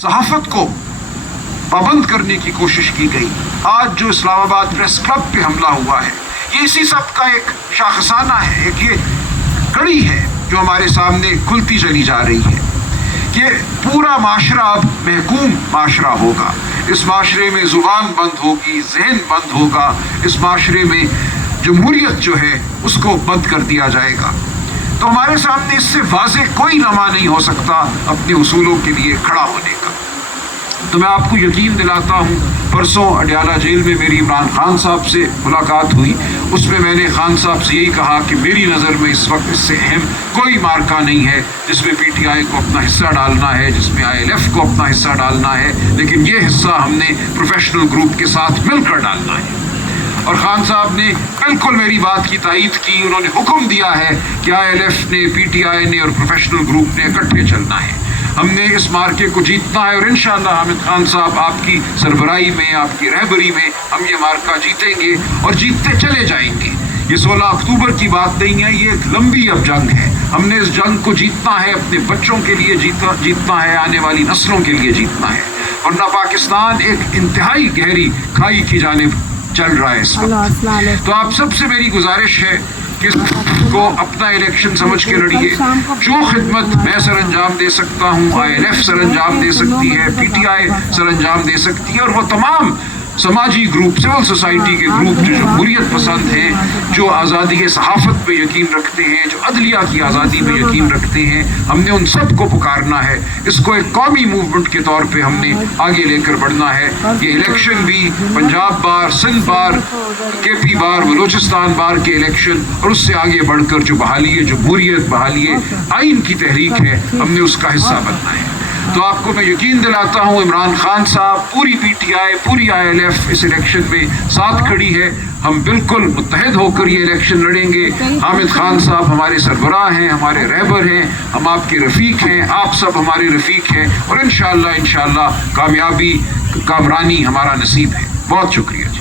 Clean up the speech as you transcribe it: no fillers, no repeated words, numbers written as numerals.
सहाफत को पाबंद करने की कोशिश की गई। आज जो इस्लामाबाद प्रेस क्लब पे हमला हुआ है, ये इसी सब का एक शाखसाना है, एक ये कड़ी है जो हमारे सामने खुलती चली जा रही है कि पूरा माशरा अब महकूम माशरा होगा। इस माशरे में ज़ुबान बंद होगी, जहन बंद होगा, इस माशरे में जमहूरियत जो है उसको बंद कर दिया जाएगा। तो हमारे सामने इससे वाज़ेह कोई लम्हा नहीं हो सकता अपने उसूलों के लिए खड़ा होने का। तो मैं आपको यकीन दिलाता हूँ, परसों अडयाला जेल में मेरी इमरान खान साहब से मुलाकात हुई, उसमें मैंने खान साहब से यही कहा कि मेरी नज़र में इस वक्त इससे अहम कोई मार्का नहीं है जिसमें PTI को अपना हिस्सा डालना है, जिसमें ILF को अपना हिस्सा डालना है, लेकिन ये हिस्सा हमने प्रोफेशनल ग्रुप के साथ मिलकर डालना है। और खान साहब ने बिल्कुल मेरी बात की तायीद की। उन्होंने हुक्म दिया है कि ILF ने, PTI ने और प्रोफेशनल ग्रुप ने इकट्ठे चलना है। हमने इस मार्के को जीतना है और इंशाअल्लाह हामिद खान साहब आपकी सरबराही में, आपकी रहबरी में हम ये मार्का जीतेंगे और जीतते चले जाएंगे। ये 16 अक्टूबर की बात नहीं है, ये एक लंबी अब जंग है। हमने इस जंग को जीतना है, अपने बच्चों के लिए जीतना है, आने वाली नस्लों के लिए जीतना है। वरना पाकिस्तान एक इंतहाई गहरी खाई की जानिब चल रहा है इस वक्त। तो आप सबसे मेरी गुजारिश है कि को अपना इलेक्शन समझ के लड़िए। जो खिदमत मैं सर अंजाम दे सकता हूँ, ILF सर अंजाम दे सकती है, PTI सर अंजाम दे सकती है, और वो तमाम समाजी ग्रुप, सिविल सोसाइटी के ग्रुप जो जमहूरियत पसंद हैं, जो आज़ादी सहाफ़त पे यकीन रखते हैं, जो अदलिया की आज़ादी पे यकीन रखते हैं, हमने उन सब को पुकारना है। इसको एक कौमी मूवमेंट के तौर पे हमने आगे लेकर बढ़ना है। ये इलेक्शन भी पंजाब बार, सिंध बार, KP बार, बलूचिस्तान बार के इलेक्शन और उससे आगे बढ़कर जो बहाली जमहूरियत, बहाली आइन की तहरीक है, हमने उसका हिस्सा बनना है। तो आपको मैं यकीन दिलाता हूँ, इमरान खान साहब, पूरी PTI, पूरी ILF इस इलेक्शन में साथ खड़ी है। हम बिल्कुल मुत्तहिद होकर ये इलेक्शन लड़ेंगे। हामिद खान साहब हमारे सरबराह हैं, हमारे रहबर हैं, हम आपके रफ़ीक हैं, आप सब हमारे रफ़ीक हैं, और इंशाअल्लाह कामयाबी, कामरानी हमारा नसीब है। बहुत शुक्रिया जी।